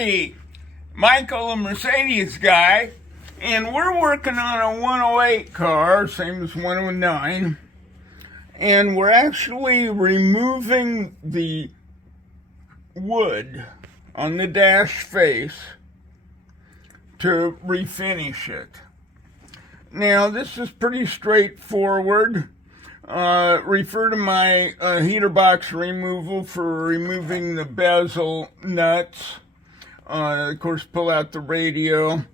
Howdy, Michael, a Mercedes guy, and we're working on a 108 car, same as 109, and we're actually removing the wood on the dash face to refinish it. Now, this is pretty straightforward. Refer to my heater box removal for removing the bezel nuts. Of course, pull out the radio.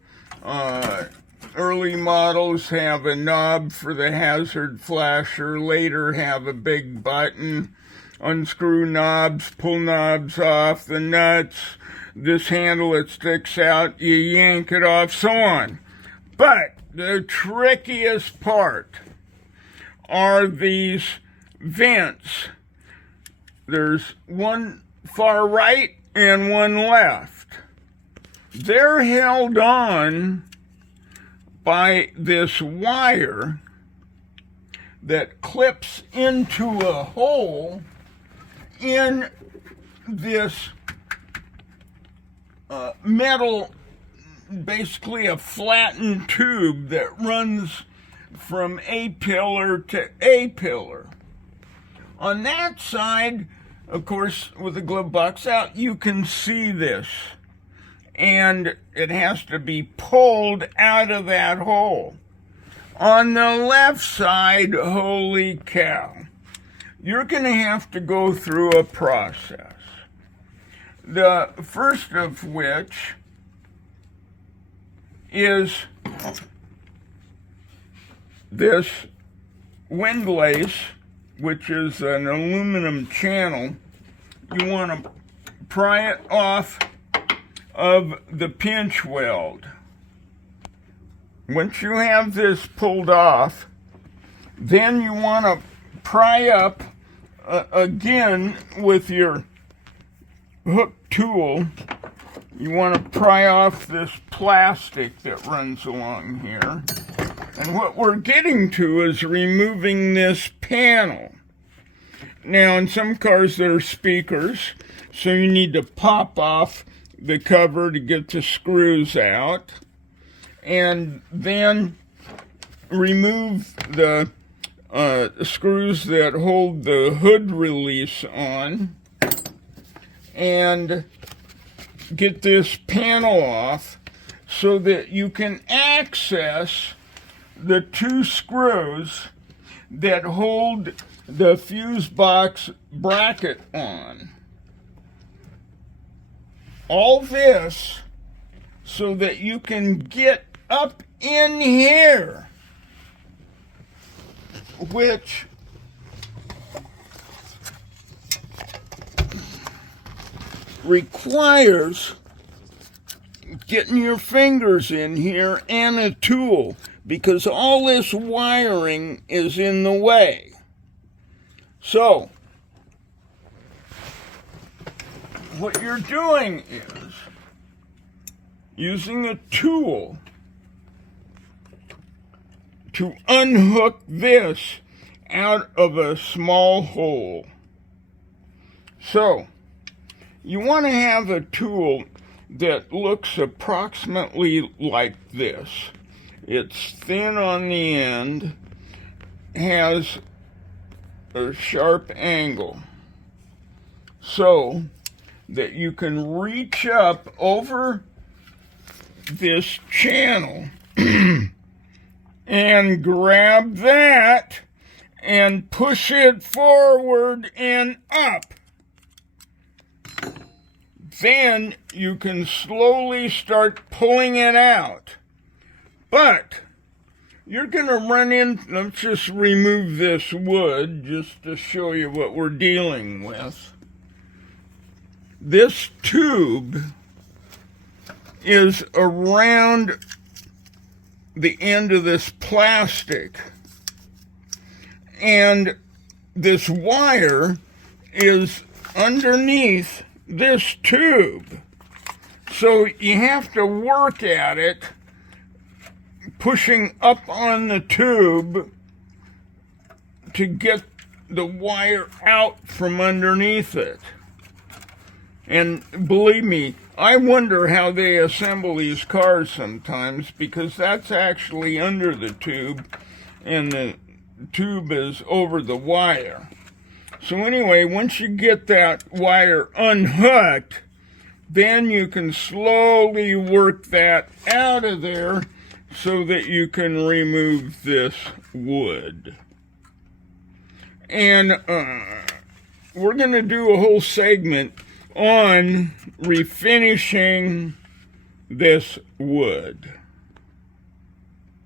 Early models have a knob for the hazard flasher. Later have a big button. Unscrew knobs, pull knobs off the nuts. This handle that sticks out, you yank it off, so on. But the trickiest part are these vents. There's one far right and one left. They're held on by this wire that clips into a hole in this metal, basically a flattened tube that runs from A pillar to A pillar. On that side, of course, with the glove box out, you can see this. And it has to be pulled out of that hole. On the left side, holy cow, you're going to have to go through a process. The first of which is this windlace, which is an aluminum channel. You want to pry it off of the pinch weld. Once you have this pulled off, then you want to pry up again with your hook tool. You want to pry off this plastic that runs along here. And what we're getting to is removing this panel. Now, in some cars there are speakers, so you need to pop off the cover to get the screws out. And then remove the screws that hold the hood release on. And get this panel off so that you can access the two screws that hold the fuse box bracket on. All this so that you can get up in here, which requires getting your fingers in here and a tool, because all this wiring is in the way. So, what you're doing is using a tool to unhook this out of a small hole. So, you want to have a tool that looks approximately like this. It's thin on the end, has a sharp angle, so that you can reach up over this channel and grab that and push it forward and up. Then you can slowly start pulling it out. But you're going to run in, let's just remove this wood just to show you what we're dealing with. This tube is around the end of this plastic, and this wire is underneath this tube. So you have to work at it, pushing up on the tube to get the wire out from underneath it. And believe me, I wonder how they assemble these cars sometimes, because that's actually under the tube and the tube is over the wire. So anyway, once you get that wire unhooked, then you can slowly work that out of there so that you can remove this wood. And we're going to do a whole segment on refinishing this wood.